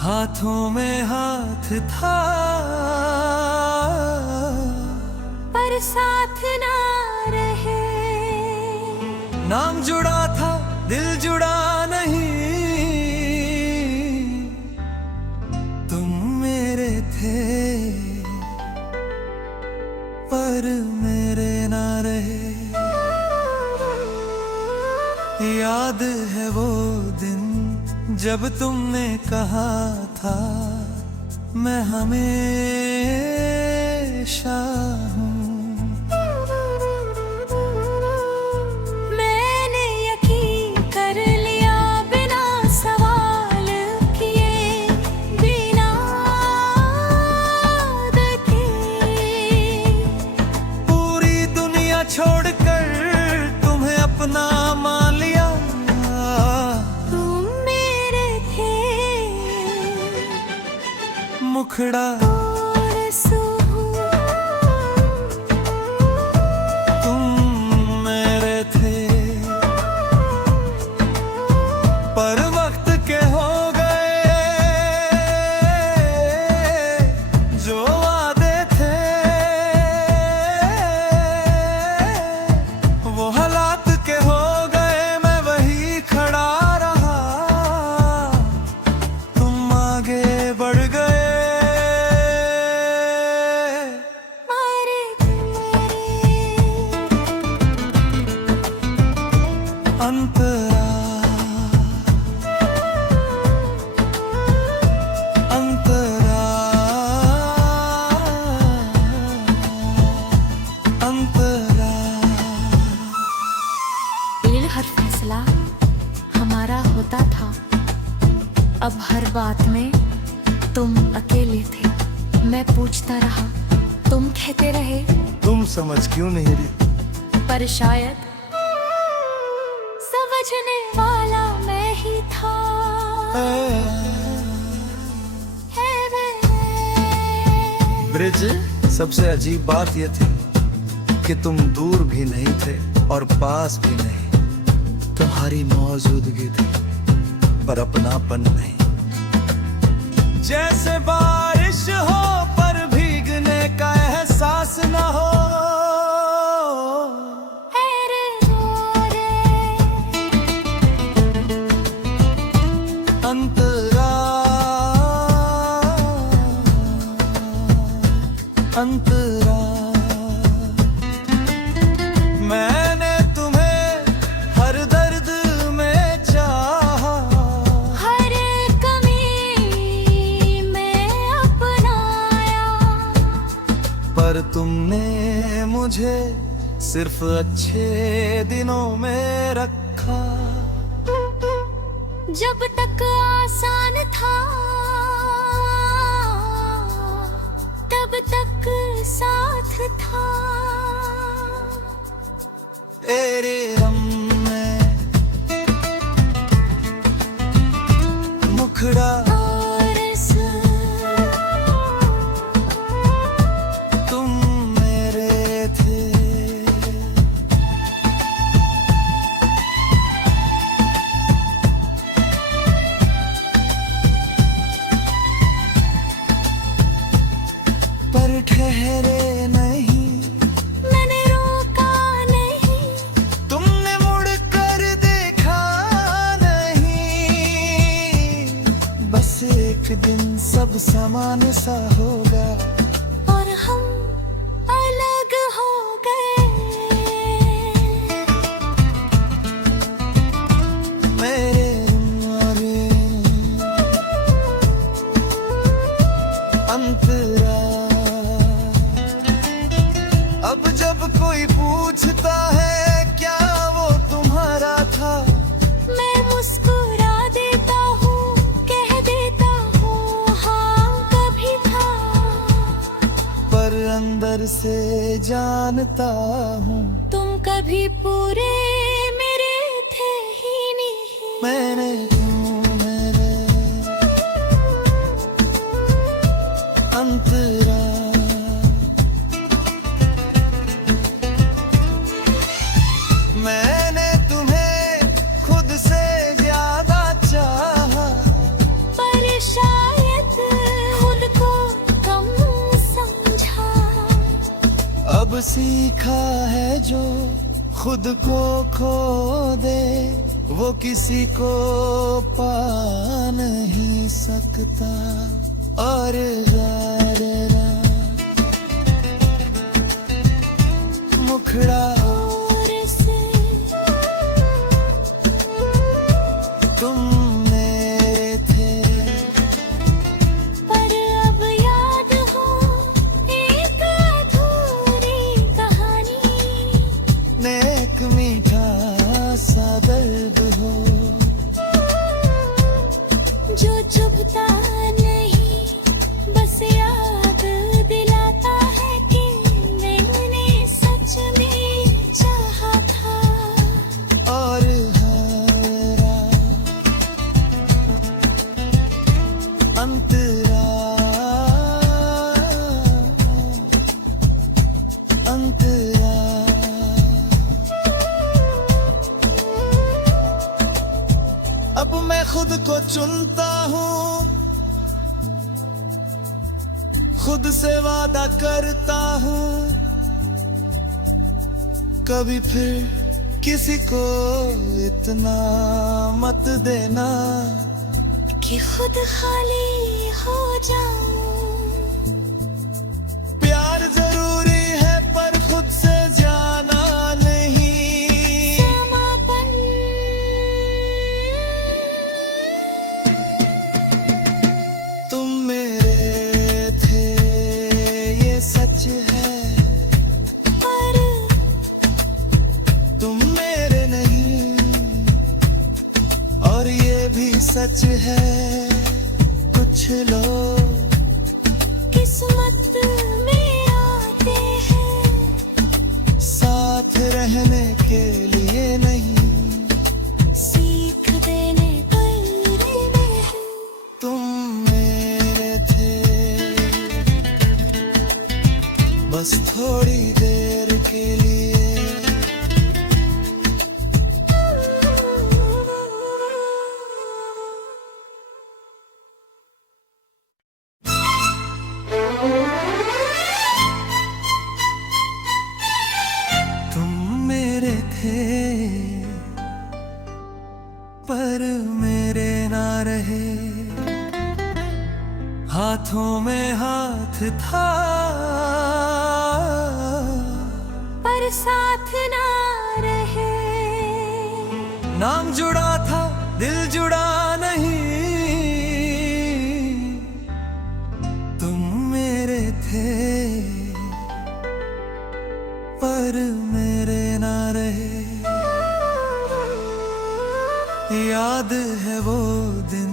हाथों में हाथ था पर साथ ना रहे। नाम जुड़ा था दिल जुड़ा नहीं, तुम मेरे थे पर मेरे ना रहे। याद है वो दिन जब तुमने कहा था मैं हमेशा हूँ। मैंने यकीन कर लिया बिना सवाल किए, बिना देखे। पूरी दुनिया छोड़कर तुम्हें अपना मान लिया। मुखड़ा तुम मेरे थे पर वक्त के हो गए जो वादे थे। वो हालात के हो गए मैं वही खड़ा रहा, तुम आगे बढ़ गए। अंतरा अंतरा अंतरा। हर फैसला हमारा होता था, अब हर बात में तुम अकेले थे। मैं पूछता रहा, तुम कहते रहे तुम समझ क्यों नहीं रही, पर शायद समझने वाला मैं ही था। ब्रिज, सबसे अजीब बात यह थी कि तुम दूर भी नहीं थे और पास भी नहीं। तुम्हारी मौजूदगी थी पर अपनापन नहीं। जैसे बारिश हो पर भीगने का एहसास न हो। अंतरा अंतरा। मैंने तुम्हें हर दर्द में चाहा, हर कमी में अपनाया। पर तुमने मुझे सिर्फ अच्छे दिनों में रखा। जब तक आसान था तब तक साथ था। तेरे रम में मुखड़ा तुम मेरे थे। पर ठहरे नहीं, मैंने रोका नहीं, तुमने मुड़ कर देखा नहीं। बस एक दिन सब समान सा होगा और हम अलग हो गए। मेरे मारे अंतरा। अब जब कोई पूछता है क्या वो तुम्हारा था, मैं मुस्कुरा देता हूँ, कह देता हूँ हाँ कभी था। पर अंदर से जानता हूँ तुम कभी पूरे मेरे थे ही नहीं। मैंने क्यों मेरे अंतरा। मैंने तुम्हें खुद से ज्यादा चाहा, पर शायद अब सीखा है जो खुद को खो दे वो किसी को पा नहीं सकता। और ज़रा मुखड़ा और से तुम मेरे थे, पर अब याद हो एक अधूरी कहानी, नेक मीठा सा दर्द हो जो चुभता नहीं बस याद दिलाता है कि मैंने सच में चाहा था। और हरा अंतरा अंतरा अब मैं खुद को चुनता हूँ, खुद से वादा करता हूँ, कभी फिर किसी को इतना मत देना कि खुद खाली हो जाऊं। प्यार जरूरी है पर खुद से जाना नहीं। समापन तुम मेरे थे ये सच है, पर तुम मेरे नहीं, और ये भी सच है कुछ लोग किस्मत में आते हैं साथ रहने के लिए नहीं, सीख देने पर में। तुम मेरे थे बस थोड़ी देर के लिए। तुम मेरे थे पर मेरे ना रहे, हाथों में हाथ था पर साथ ना रहे। नाम जुड़ा था दिल जुड़ा नहीं। तुम मेरे थे पर मेरे ना रहे। याद है वो दिन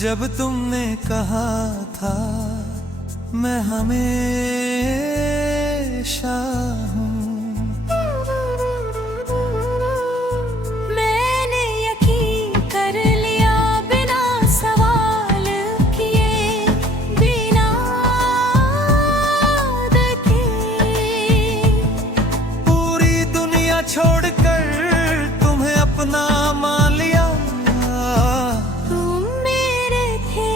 जब तुमने कहा था मैं हमेशा हूँ। मैंने यकीन कर लिया बिना सवाल किए, बिना देखे। पूरी दुनिया छोड़कर तुम्हें अपना मान लिया। तुम मेरे थे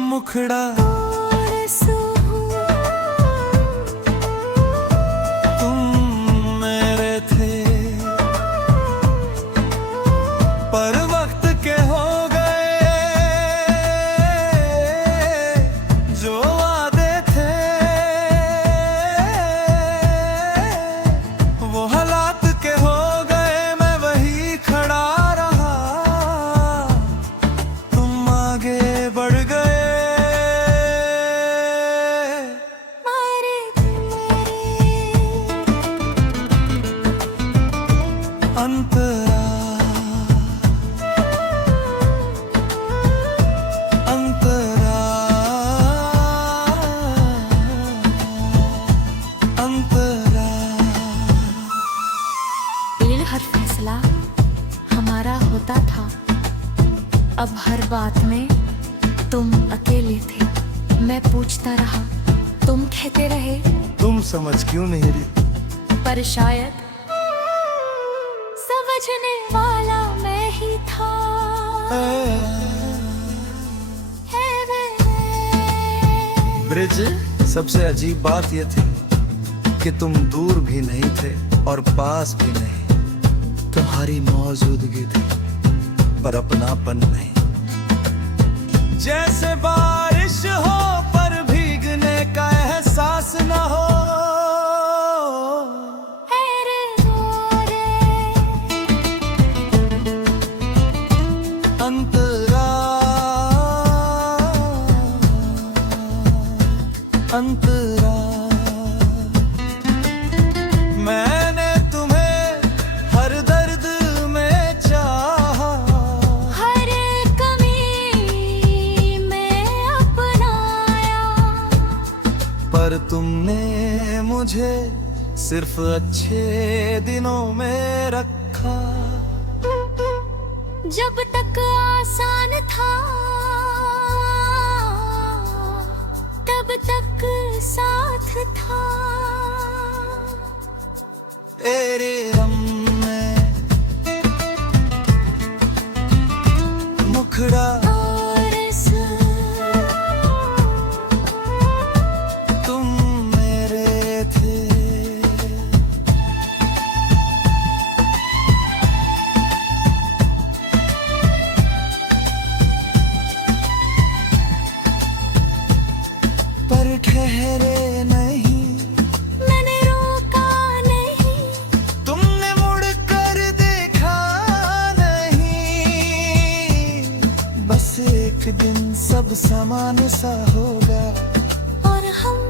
मुखड़ा और सूहू, तुम मेरे थे पर वक्त के हो गए जो वादे थे। वो हालात के हो गए मैं वही खड़ा रहा। तुम आगे बढ़ गए। मारे मेरे अंतरा अंतरा अंतरा। पहले हर फैसला हमारा होता था, अब हर बात में तुम अकेले थे। मैं पूछता रहा, तुम कहते रहे, तुम समझ क्यों नहीं रही? पर शायद समझने वाला मैं ही था। ब्रिज सबसे अजीब बात ये थी कि तुम दूर भी नहीं थे और पास भी नहीं। तुम्हारी मौजूदगी थी पर अपनापन नहीं। जैसे बारिश हो पर भीगने का एहसास न हो। अंतरा मैंने तुम्हें हर दर्द में चाहा, हर कमी में अपनाया, पर तुमने मुझे सिर्फ अच्छे दिनों में रखा। जब तक आसान था तब तक साथ था। तेरे रम में मुखड़ा तुम मेरे थे। पर ठहरे नहीं, मैंने रोका नहीं, तुमने मुड़ कर देखा नहीं। बस एक दिन सब समान सा होगा और हम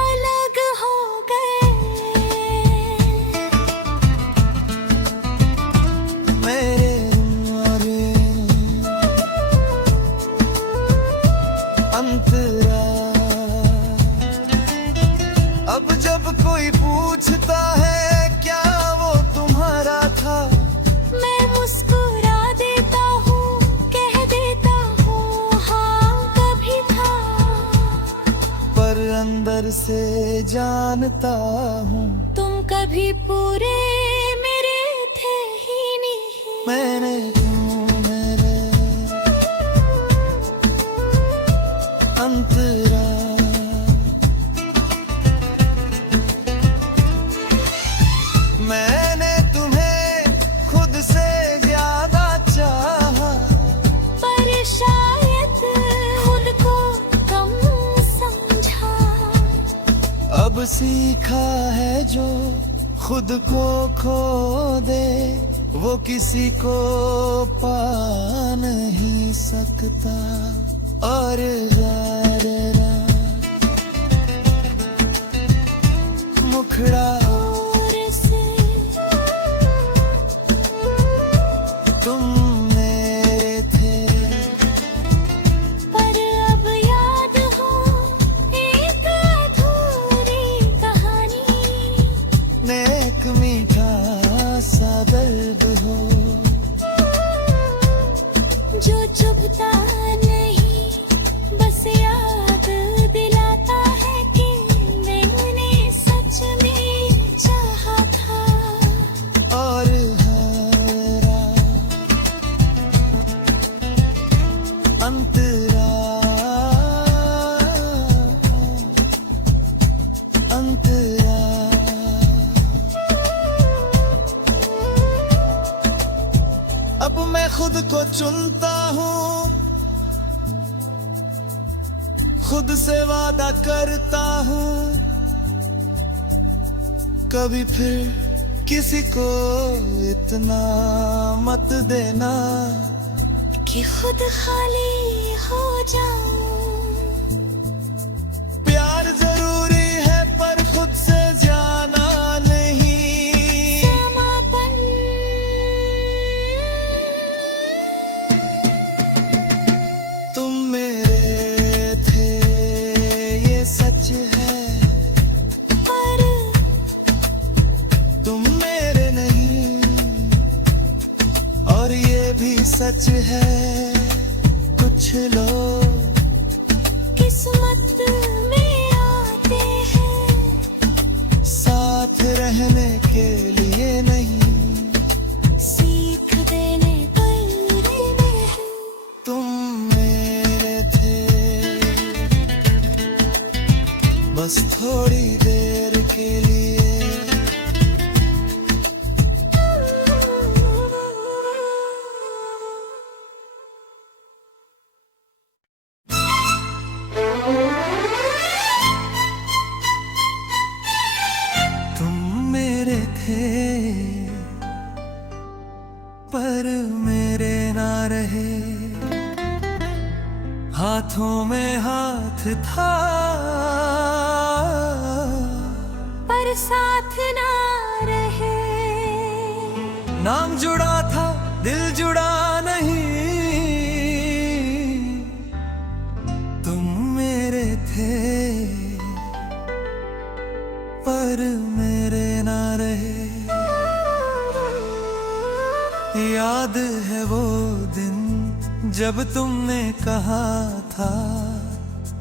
अलग हो गए। मेरे अंतरा अब जब कोई पूछता है क्या वो तुम्हारा था, मैं मुस्कुरा देता हूँ, कह देता हूँ हाँ कभी था। पर अंदर से जानता हूँ तुम कभी पूरे मेरे थे ही नहीं। मैंने मेरे अंतरा मैंने तुम्हें खुद से ज्यादा चाहा, पर शायद खुद को कम समझा। अब सीखा है जो खुद को खो दे वो किसी को पा नहीं सकता। और मुखड़ा तुम मेरे थे। पर अब याद हो एक अधूरी कहानी, नेक मीठा सा दर्द हो जो चुभता नहीं, बस याद दिलाता है कि मैंने सच में चाहा था। और हरा अंतरा अंतरा अब मैं खुद को चुनता हूँ, खुद से वादा करता हूँ कभी फिर किसी को इतना मत देना कि खुद खाली हो जाऊं। प्यार जरूरी है पर खुद से जाना नहीं। समापन तुम मेरे थे ये सच है, पर तुम मेरे नहीं। और ये भी सच है कुछ लोग किस्मत में आते हैं, साथ रहने के लिए नहीं, सीख देने पर नहीं। तुम मेरे थे बस थोड़ी देर के लिए। तुम मेरे थे पर मेरे ना रहे, हाथों में हाथ था पर साथ ना रहे। नाम जुड़ा था दिल जुड़ा नहीं, तुम मेरे थे पर मेरे ना रहे। याद है वो दिन जब तुमने कहा था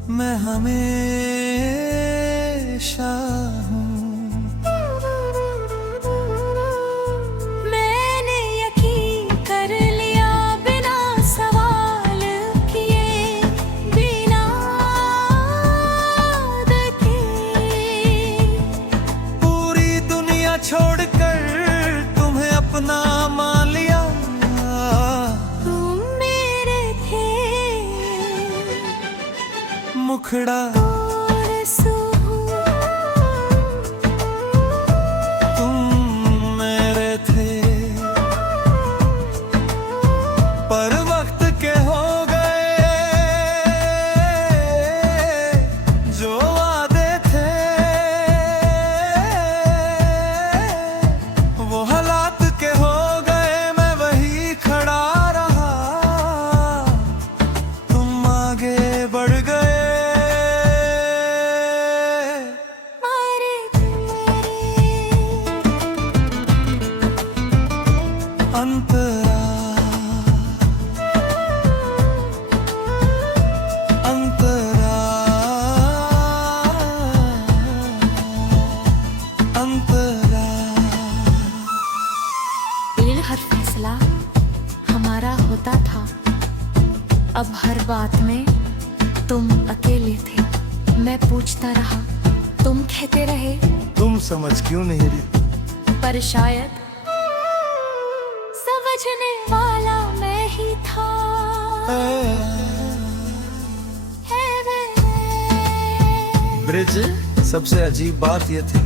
मैं हमेशा हूँ। मैंने यकीन कर लिया बिना सवाल किए, बिना देखे। पूरी दुनिया छोड़कर तुम्हें अपना मान लिया। मुखड़ा तुम मेरे थे पर वक्त के हो गए जो वादे थे। वो हालात के हो गए मैं वही खड़ा रहा, तुम आगे बढ़ गए। अंतरा अंतरा अंतरा। दिल हर फैसला हमारा होता था, अब हर बात में तुम अकेले थे। मैं पूछता रहा, तुम कहते रहे, तुम समझ क्यों नहीं रही? पर शायद समझने वाला मैं ही था। ब्रिज, सबसे अजीब बात ये थी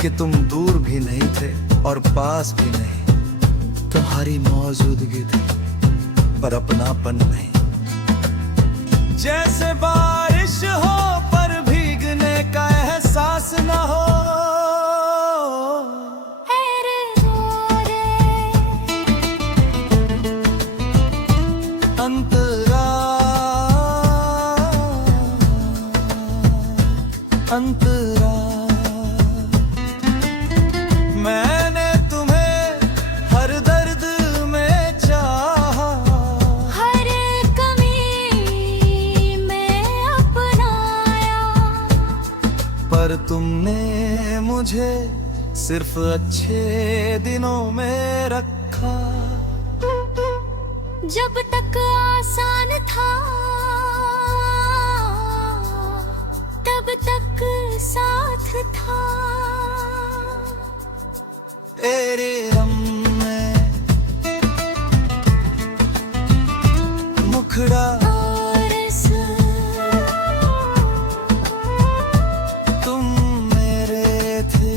कि तुम दूर भी नहीं थे और पास भी नहीं। तुम्हारी मौजूदगी थी पर अपनापन नहीं। जैसे बारिश हो पर भीगने का एहसास ना हो। अंतरा अंतरा मैंने तुम्हें हर दर्द में चाहा, हर कमी में अपनाया। पर तुमने मुझे सिर्फ अच्छे दिनों में रखा। जब तक आसान था तब तक साथ था। तेरे रम में मुखड़ा तुम मेरे थे।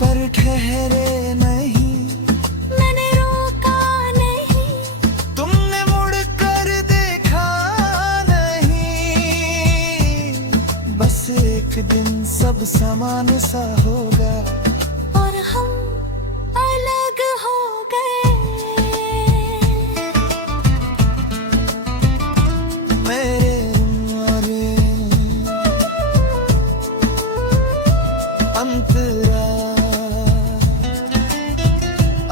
पर ठहरे नहीं, मैंने रोका नहीं, तुमने मुड़ कर देखा नहीं। बस एक दिन सब समान सा होगा और हम अलग हो गए। मेरे मारे अंतरा।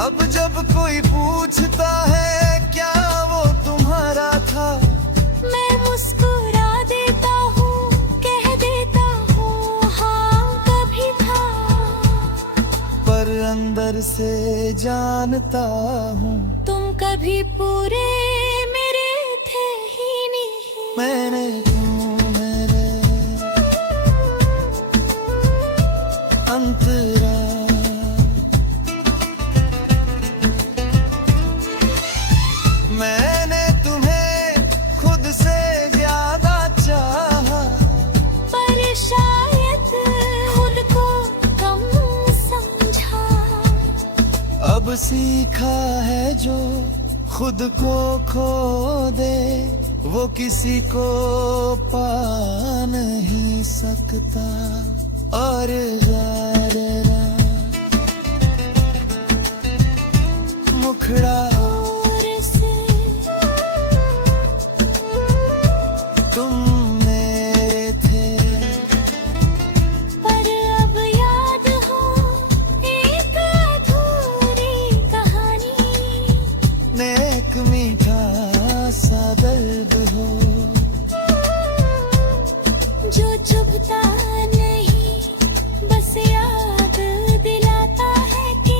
अब जब कोई पूछता है क्या वो तुम्हारा था, मैं मुस्कुरा देता हूँ, कह देता हूँ हाँ कभी था। पर से जानता हूँ तुम कभी पूरे मेरे थे ही नहीं। मैंने मेरे अंतरा मैंने तुम्हें खुद से ज्यादा चाहा, पर शायद खुद को कम समझा। अब सीखा है जो खुद को खो दे वो किसी को पा नहीं सकता। और ज़रा मुखड़ा और से तुम मेरे थे, पर अब याद हो एक अधूरी कहानी। नेक मीठा सा दर्द हो जो चुभता नहीं, बस याद दिलाता है कि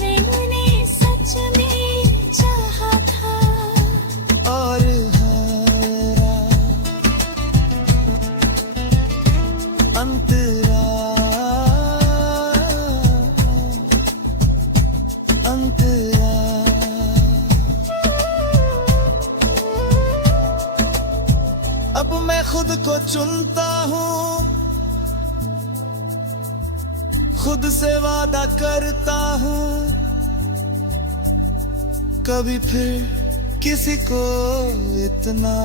मैंने सच में चाहा था। और हरा अंतरा अंतरा अब मैं खुद को चुनता हूँ, खुद से वादा करता हूँ कभी फिर किसी को इतना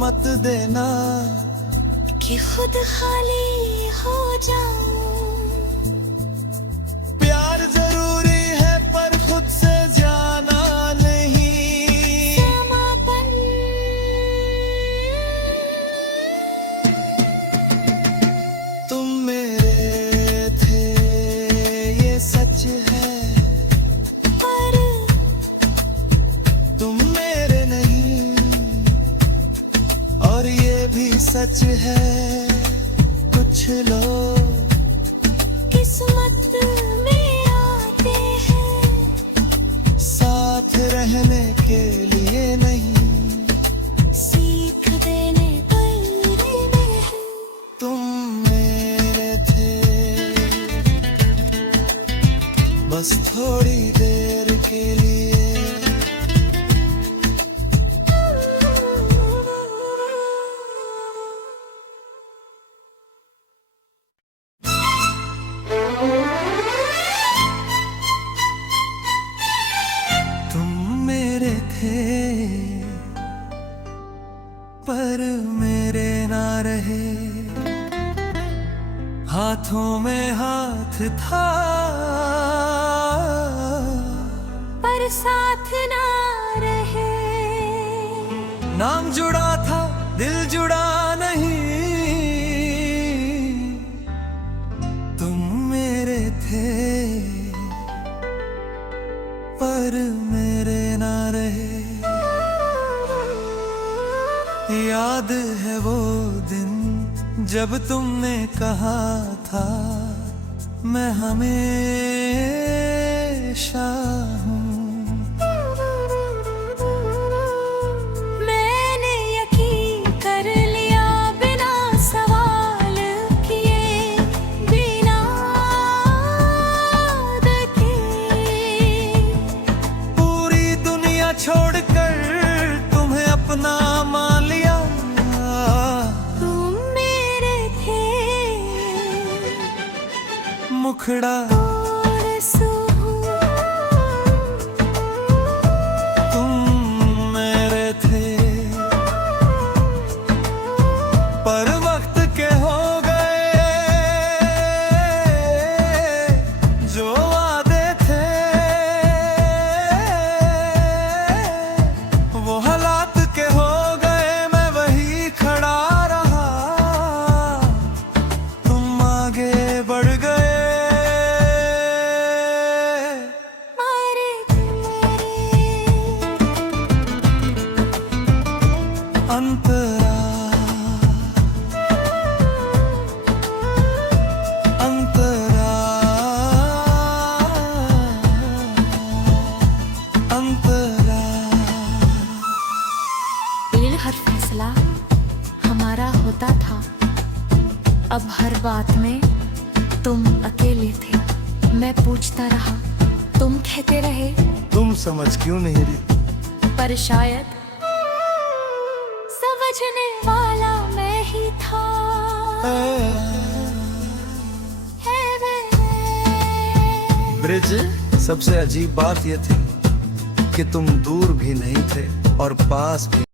मत देना कि खुद खाली हो जाऊं। प्यार जरूरी है पर खुद से जाना नहीं। समापन तुम मेरे थे ये सच है, पर तुम मेरे नहीं। और ये भी सच है कुछ लोग किस्मत में आते हैं, साथ रहने के लिए नहीं, सीख देने पर में। तुम मेरे थे बस थोड़ी देर के लिए। तुम मेरे थे पर मेरे ना रहे, हाथों में हाथ था पर साथ ना रहे। नाम जुड़ा था दिल जुड़ा नहीं। तुम मेरे थे पर मेरे ना रहे। याद है वो दिन जब तुमने कहा था मैं हमेशा हूँ। मैंने यकीन कर लिया बिना सवाल किए, बिना देखे। पूरी दुनिया छोड़कर तुम्हें अपना मान लिया। तुम मेरे थे मुखड़ा और सू हूँ। तुम मेरे थे पर वक्त के हो गए जो वादे थे। वो हालात के हो गए मैं वही खड़ा रहा। तुम आगे बढ़ गए होता था। अब हर बात में तुम अकेले थे। मैं पूछता रहा, तुम कहते रहे, तुम समझ क्यों नहीं रही? पर शायद समझने वाला मैं ही था। ब्रिज, सबसे अजीब बात ये थी कि तुम दूर भी नहीं थे और पास भी।